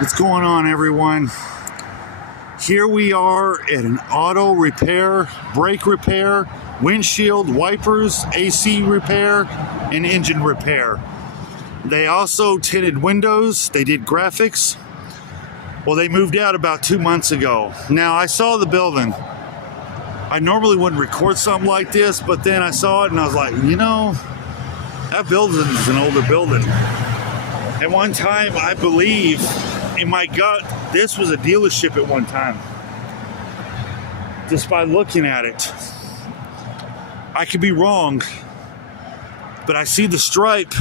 What's going on, everyone? Here we are at an auto repair, brake repair, windshield wipers, AC repair, and engine repair. They also tinted windows. They did graphics. Well, they moved out about 2 months ago. Now, I saw the building. I normally wouldn't record something like this, but then I saw it and I was like, you know, that building is an older building. At one time, I believe in my gut, this was a dealership at one time. Just by looking at it. I could be wrong, but I see the stripe.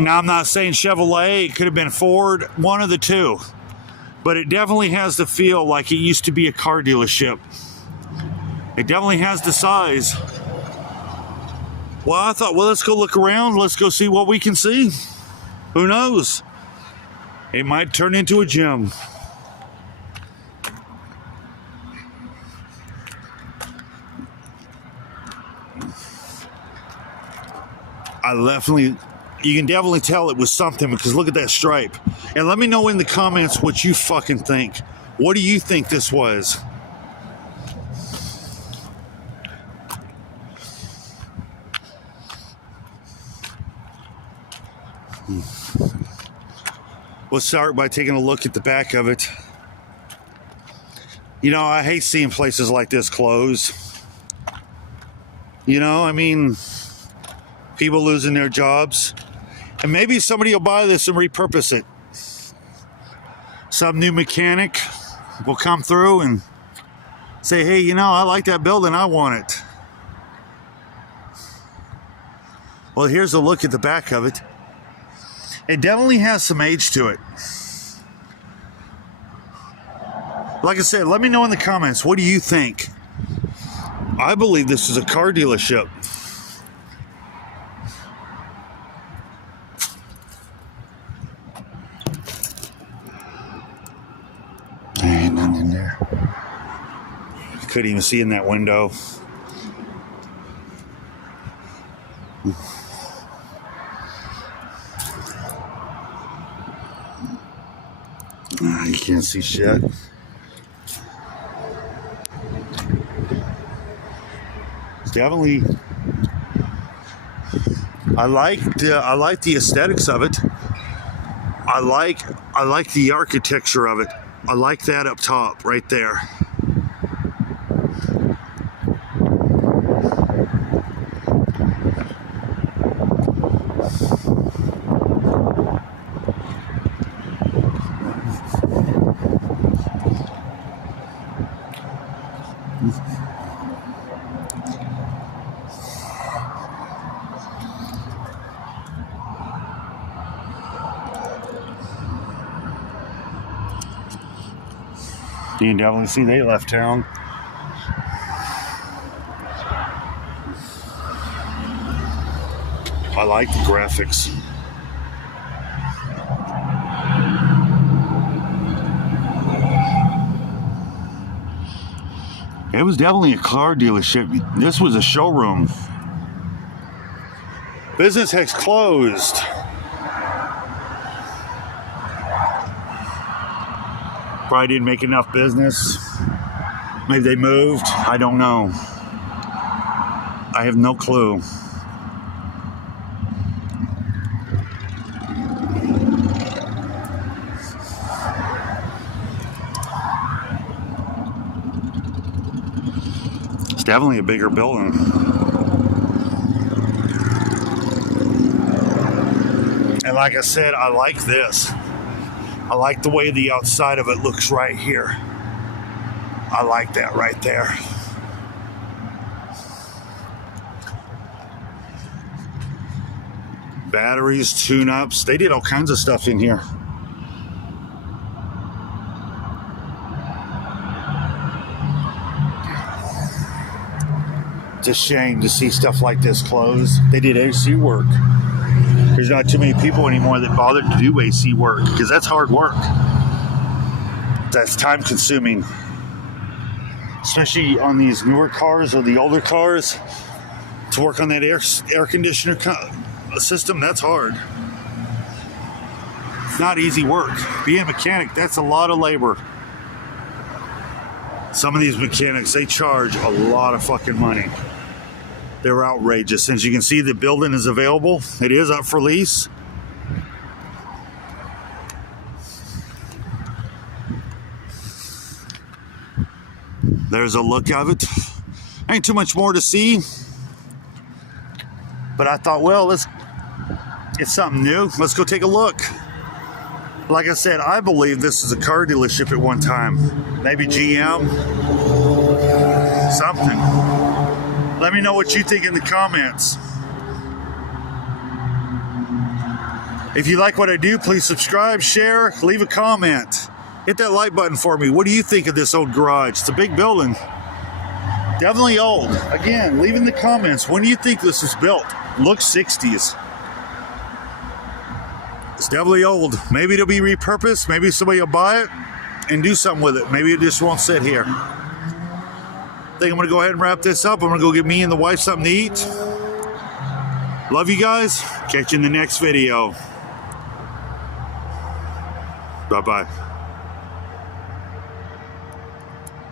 Now, I'm not saying Chevrolet, it could have been Ford, one of the two. But it definitely has the feel like it used to be a car dealership. It definitely has the size. Well, I thought, well, let's go look around. Let's go see what we can see. Who knows? It might turn into a gym. You can definitely tell it was something because look at that stripe. And let me know in the comments what you fucking think. What do you think this was? We'll start by taking a look at the back of it. You know, I hate seeing places like this close. You know, I mean, people losing their jobs. And maybe somebody will buy this and repurpose it. Some new mechanic will come through and say, hey, you know, I like that building, I want it. Well, here's a look at the back of it. It definitely has some age to it. Like I said, let me know in the comments, what do you think? I believe this is a car dealership. Ain't nothing in there. Couldn't even see in that window. You can't see shit. Definitely, I like the aesthetics of it. I like the architecture of it. I like that up top, right there. You can definitely see they left town. I like the graphics. It was definitely a car dealership. This was a showroom. Business has closed. Probably didn't make enough business. Maybe they moved. I don't know. I have no clue. It's definitely a bigger building. And like I said, I like this. I like the way the outside of it looks right here. I like that right there. Batteries, tune-ups, they did all kinds of stuff in here. It's a shame to see stuff like this close. They did AC work. There's not too many people anymore that bother to do AC work because that's hard work. That's time consuming. Especially on these newer cars or the older cars. To work on that air conditioner system, that's hard. not easy work. Being a mechanic, that's a lot of labor. Some of these mechanics, they charge a lot of fucking money. They're outrageous. As you can see, the building is available. It is up for lease. There's a look of it. Ain't too much more to see. But I thought, well, it's something new. Let's go take a look. Like I said, I believe this is a car dealership at one time. Maybe GM. Something. Let me know what you think in the comments. If you like what I do, please subscribe, share, leave a comment. Hit that like button for me. What do you think of this old garage? It's a big building. Definitely old. Again, leave in the comments. When do you think this was built? Looks 60s. It's definitely old. Maybe it'll be repurposed. Maybe somebody will buy it and do something with it. Maybe it just won't sit here. I think I'm going to go ahead and wrap this up. I'm going to go get me and the wife something to eat. Love you guys. Catch you in the next video. Bye-bye.